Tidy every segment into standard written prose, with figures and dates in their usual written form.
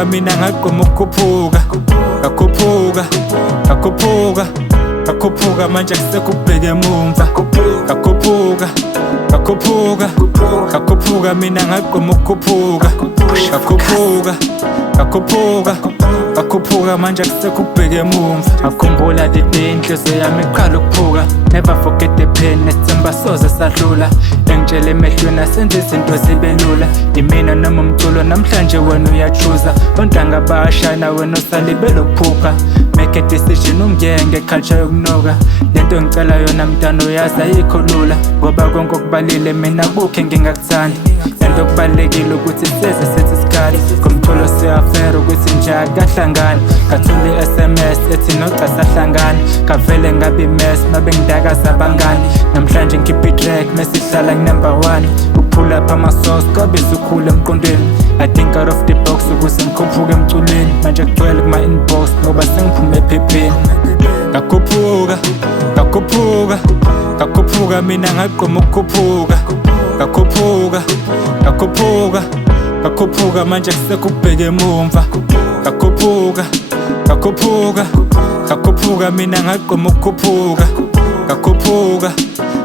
Ngakhuphuka mina ngagqoma ukukhuphuka. Ngakhuphuka, ngakhuphuka, ngakhuphuka manje akusekubheka emumva. Ngakhuphuka, ngakhuphuka, ngakhuphuka mina ngagqoma ukukhuphuka. Ngakhuphuka, ngakhuphuka, ngakhuphuka manje akusekubheka emumva. Ngakhumbula the day inhliziyo yami iqala ukuphuka. Never forget the pain, nesithemba soze sadlula. Engitshela emehlweni asenze izinto zibe lula. Yimina noma umculo namhlanje wena uyachuza. Ontanga bayashayina wena usalibele ukuphupha. Make a decision umyenge culture yokunuka. Lento ngicela yona mntana uyazi ayikho lula. Ngoba konke okubalile mina kukhe ngingakuthandi. Lento kubalulekile ukuthi seze sethi isikhathi. Ngomculo siyafera ukuthi nje akahlangani. Ngathula i-SMS ethi noxa sahlangani. Ngavele ngabe mess mabe ngidakaza abangani. Namhlanje ngikhipha i-track mesihlala ngi-number 1. Ukuphula apha ama-sauce kabiza ukhula emqondweni. I think out of the box ukuze ngikhuphuke emculweni. Manje kugcwele kuma-inbox ngoba sengiphume ephepheni. Ngakhuphuka, ngakhuphuka, ngakhuphuka mina ngagqoma ukukhuphuka. Ngakhuphuka, ngakhuphuka, ngakhuphuka manje akusekubheka emumva. Ngakhuphuka, ngakhuphuka, ngakhuphuka mina ngagqoma ukukhuphuka. Ngakhuphuka,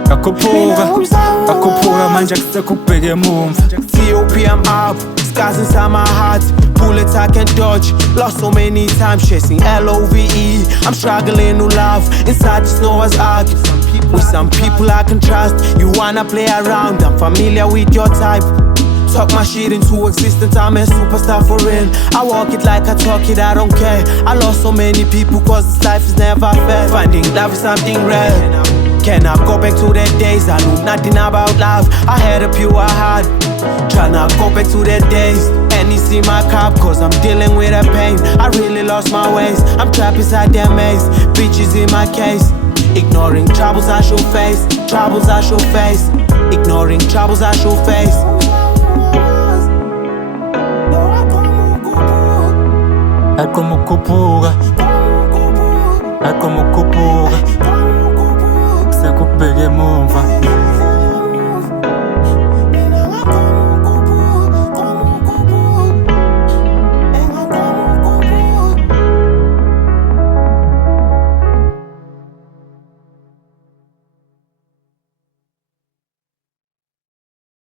ngakhuphuka, ngakhuphuka manje akusekubheka emumva. TOP, I'm up, scars inside my heart. Bullets I can dodge, lost so many times chasing LOVE. I'm struggling to love, inside just know Noah's Ark. With some people I can trust, you wanna play around, I'm familiar with your type. Talk my shit into existence, I'm a superstar for real. I walk it like I talk it, I don't care. I lost so many people cause this life is never fair. Finding love is something rare. Can I go back to the days I knew nothing about love? I had a pure heart. Tryna go back to the days. And you see my cup cause I'm dealing with the pain. I really lost my ways, I'm trapped inside their maze. Bitches in my case, ignoring troubles I should face. Troubles I should face, ignoring troubles I should face. Ngagqoma ukukhuphuka, ngagqoma ukukhuphuka. Sekubheka emumva.